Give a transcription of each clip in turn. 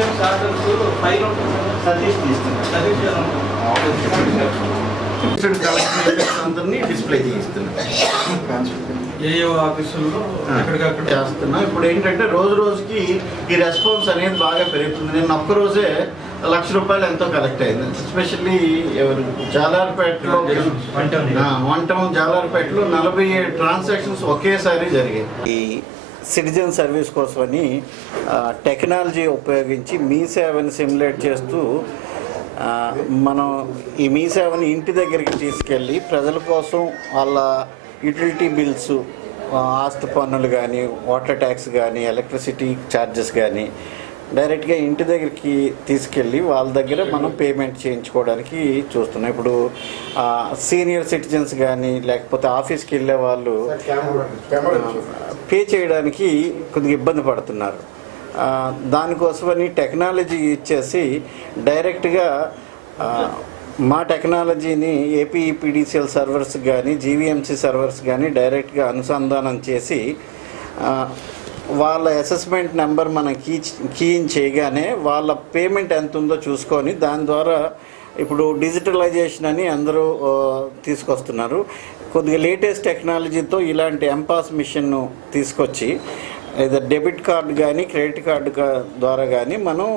GVM chargers file ఉంటుంది సతీష్ తీసుకున్నాను. సతీష్ అందరినీ డిస్ప్లే చేయిస్తున్నాను. ఏయో ఆఫీసుల్లో ఎక్కడికక్కడ చేస్తున్నా. ఇప్పుడు ఏంటంటే రోజు రోజుకి ఈ రెస్పాన్స్ అనేది బాగా పెరుగుతుంది. నేను ఒక్కరోజే ₹1,00,000 ఎంతో కలెక్ట్ అయింది. ఎస్పెషల్లీ ఎవరు జాలార్పేటలో, వన్ టౌన్ జాలార్పేటలో 47 ట్రాన్సాక్షన్స్ ఒకేసారి జరిగాయి. ఈ సిటిజన్ సర్వీస్ కోసమని టెక్నాలజీ ఉపయోగించి మీ సేవని సిమ్యులేట్ చేస్తూ మనం ఈ మీ సేవని ఇంటి దగ్గరికి తీసుకెళ్ళి ప్రజల కోసం వాళ్ళ యూటిలిటీ బిల్స్, ఆస్తి పన్నులు కానీ, వాటర్ ట్యాక్స్ కానీ, ఎలక్ట్రిసిటీ ఛార్జెస్ కానీ డైరెక్ట్గా ఇంటి దగ్గరికి తీసుకెళ్ళి వాళ్ళ దగ్గర మనం పేమెంట్ చేయించుకోవడానికి చూస్తున్నాం. ఇప్పుడు సీనియర్ సిటిజన్స్ కానీ లేకపోతే ఆఫీస్కి వెళ్ళే వాళ్ళు పే చేయడానికి కొద్దిగా ఇబ్బంది పడుతున్నారు. దానికోసమని టెక్నాలజీ ఇచ్చేసి డైరెక్ట్గా మా టెక్నాలజీని ఏపీఈపీడీసీఎల్ సర్వర్స్ కానీ, జీవీఎంసీ సర్వర్స్ కానీ డైరెక్ట్గా అనుసంధానం చేసి వాళ్ళ అసెస్మెంట్ నెంబర్ మనం కీయిన్ చేయగానే వాళ్ళ పేమెంట్ ఎంత ఉందో చూసుకొని దాని ద్వారా ఇప్పుడు డిజిటలైజేషన్ అని అందరూ తీసుకొస్తున్నారు. కొద్దిగా లేటెస్ట్ టెక్నాలజీతో ఇలాంటి ఎంపాస్ మిషన్ను తీసుకొచ్చి లేదా డెబిట్ కార్డు కానీ క్రెడిట్ కార్డు ద్వారా కానీ మనం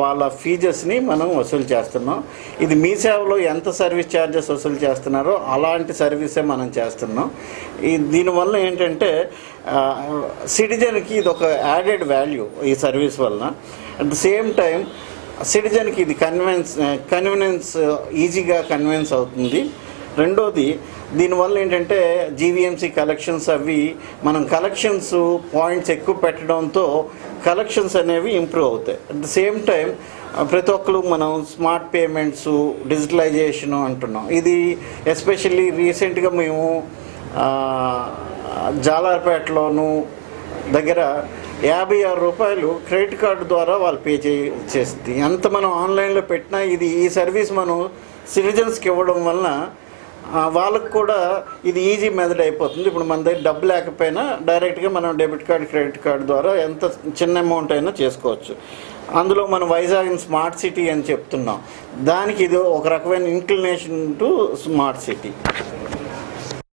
వాళ్ళ ఫీజెస్ని మనం వసూలు చేస్తున్నాం. ఇది మీ సేవలో ఎంత సర్వీస్ ఛార్జెస్ వసూలు చేస్తున్నారో అలాంటి సర్వీసే మనం చేస్తున్నాం. దీనివల్ల ఏంటంటే సిటిజన్కి ఇది ఒక యాడెడ్ వాల్యూ ఈ సర్వీస్ వలన. అట్ ద సేమ్ టైం సిటిజన్కి ఇది కన్వీనియన్స్ ఈజీగా కన్విన్స్ అవుతుంది. రెండోది దీనివల్ల ఏంటంటే జీవీఎంసీ కలెక్షన్స్ అవి మనం కలెక్షన్స్ పాయింట్స్ ఎక్కువ పెట్టడంతో కలెక్షన్స్ అనేవి ఇంప్రూవ్ అవుతాయి. అట్ ద సేమ్ టైం ప్రతి ఒక్కరు మనం స్మార్ట్ పేమెంట్స్, డిజిటలైజేషను అంటున్నాం. ఇది ఎస్పెషల్లీ రీసెంట్గా మేము జాలార్పేటలోను దగ్గర ₹56 క్రెడిట్ కార్డు ద్వారా వాళ్ళు పే చేస్తుంది. ఎంత మనం ఆన్లైన్లో పెట్టినా ఈ సర్వీస్ మనం సిటిజన్స్కి ఇవ్వడం వలన వాళ్ళకు కూడా ఇది ఈజీ మెథడ్ అయిపోతుంది. ఇప్పుడు మన దగ్గర డబ్బు లేకపోయినా డైరెక్ట్గా మనం డెబిట్ కార్డు, క్రెడిట్ కార్డు ద్వారా ఎంత చిన్న అమౌంట్ అయినా చేసుకోవచ్చు. అందులో మనం వైజాగ్ స్మార్ట్ సిటీ అని చెప్తున్నాం. దానికి ఇది ఒక రకమైన ఇంక్లినేషన్ టు స్మార్ట్ సిటీ.